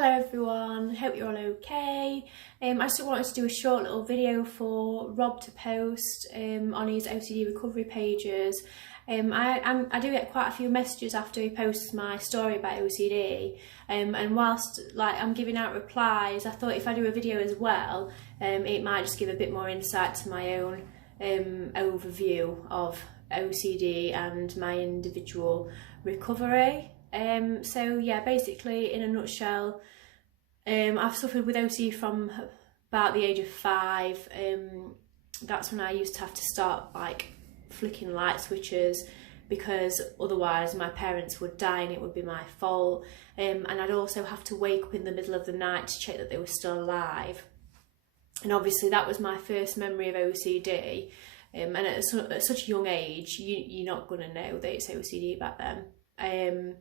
Hello everyone, hope you're all okay. I just wanted to do a short little video for Rob to post on his OCD recovery pages. I do get quite a few messages after he posts my story about OCD, and whilst I'm giving out replies, I thought if I do a video as well, it might just give a bit more insight to my own overview of OCD and my individual recovery. So yeah, basically in a nutshell, I've suffered with OCD from about the age of 5. That's when I used to have to start flicking light switches, because otherwise my parents would die and it would be my fault, and I'd also have to wake up in the middle of the night to check that they were still alive. And obviously that was my first memory of OCD, and at such a young age you're not going to know that it's OCD back then.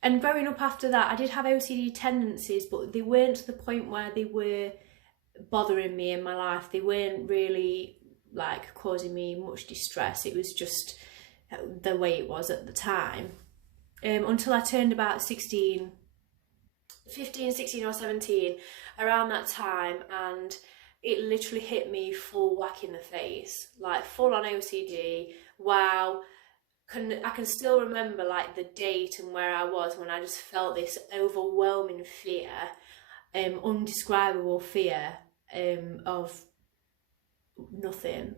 And growing up after that, I did have OCD tendencies, but they weren't to the point where they were bothering me in my life. They weren't really causing me much distress. It was just the way it was at the time. Until I turned about 15, 16 or 17, around that time, and it literally hit me full whack in the face, full on OCD. Wow. I can still remember the date and where I was when I just felt this overwhelming fear, undescribable fear of nothing.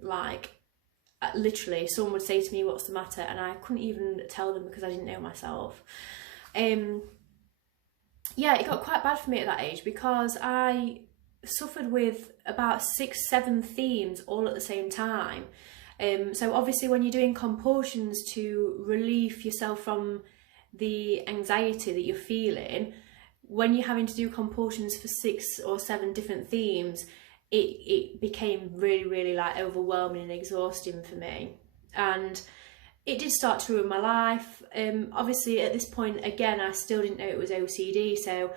Literally, someone would say to me, "What's the matter?" and I couldn't even tell them because I didn't know myself. Yeah, it got quite bad for me at that age because I suffered with about 6-7 themes all at the same time. So obviously when you're doing compulsions to relieve yourself from the anxiety that you're feeling, when you're having to do compulsions for 6 or 7 different themes, it became really overwhelming and exhausting for me. And it did start to ruin my life. Obviously at this point, again, I still didn't know it was OCD. So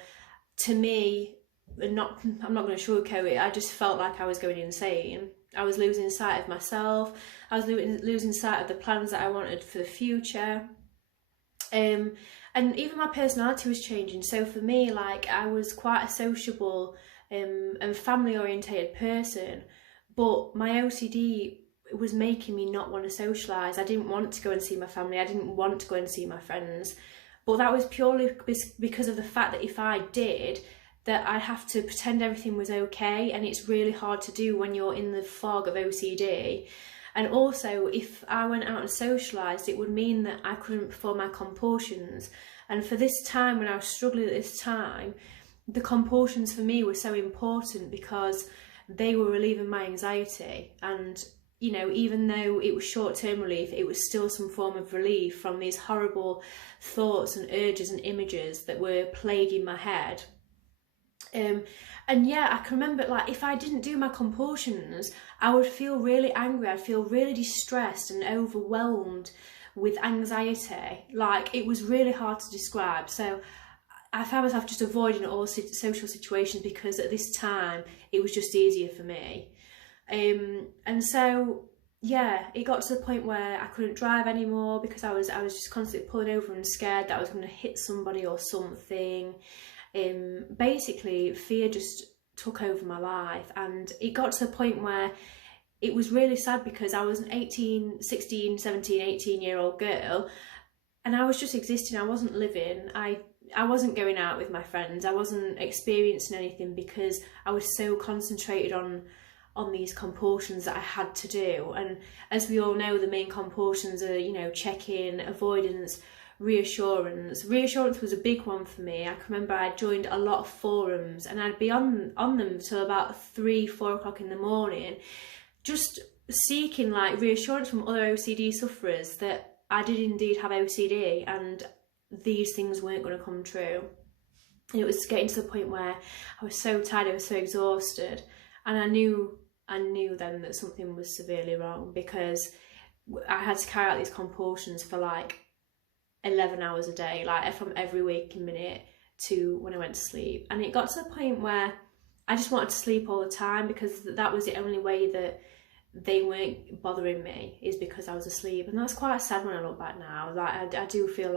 to me, I'm not going to sugarcoat it, I just felt like I was going insane. I was losing sight of myself. I was losing sight of the plans that I wanted for the future. And even my personality was changing. So for me, I was quite a sociable and family-orientated person, but my OCD was making me not want to socialise. I didn't want to go and see my family. I didn't want to go and see my friends. But that was purely because of the fact that if I did, that I'd have to pretend everything was okay, and it's really hard to do when you're in the fog of OCD. And also, if I went out and socialised, it would mean that I couldn't perform my compulsions. And for this time, when I was struggling at this time, the compulsions for me were so important because they were relieving my anxiety. And, you know, even though it was short-term relief, it was still some form of relief from these horrible thoughts and urges and images that were plaguing my head. And yeah, I can remember if I didn't do my compulsions, I would feel really angry. I'd feel really distressed and overwhelmed with anxiety. It was really hard to describe. So I found myself just avoiding all social situations because at this time it was just easier for me. And so yeah, it got to the point where I couldn't drive anymore because I was just constantly pulling over and scared that I was going to hit somebody or something. Basically fear just took over my life, and it got to the point where it was really sad because I was an 16, 17, 18-year-old girl, and I was just existing. I wasn't living. I wasn't going out with my friends. I wasn't experiencing anything because I was so concentrated on these compulsions that I had to do. And as we all know, the main compulsions are, you know, check-in, avoidance, reassurance. Reassurance was a big one for me. I can remember I joined a lot of forums and I'd be on them till about 3-4 o'clock in the morning, just seeking reassurance from other OCD sufferers that I did indeed have OCD and these things weren't going to come true. And it was getting to the point where I was so tired, I was so exhausted, and I knew then that something was severely wrong because I had to carry out these compulsions for 11 hours a day, from every waking minute to when I went to sleep. And it got to the point where I just wanted to sleep all the time because that was the only way that they weren't bothering me, is because I was asleep. And that's quite sad when I look back now. I do feel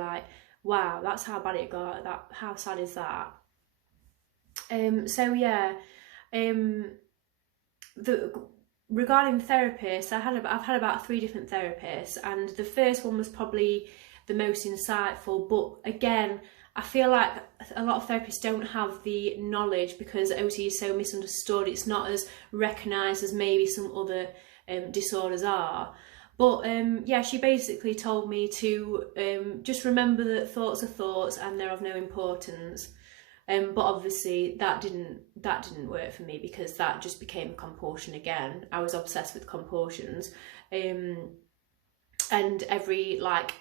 wow, that's how bad it got. How sad is that? So yeah, the regarding therapists, I've had about 3 different therapists, and the first one was probably the most insightful. But again, I feel like a lot of therapists don't have the knowledge because OCD is so misunderstood. It's not as recognised as maybe some other disorders are. But yeah, she basically told me to just remember that thoughts are thoughts and they're of no importance. But obviously that didn't work for me, because that just became a compulsion again. I was obsessed with compulsions, and every like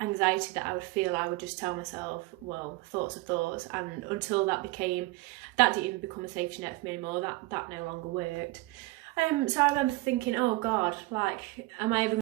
anxiety that I would feel, I would just tell myself, well, thoughts are thoughts. And until that didn't even become a safety net for me anymore. That no longer worked. So I remember thinking, oh God, like, am I ever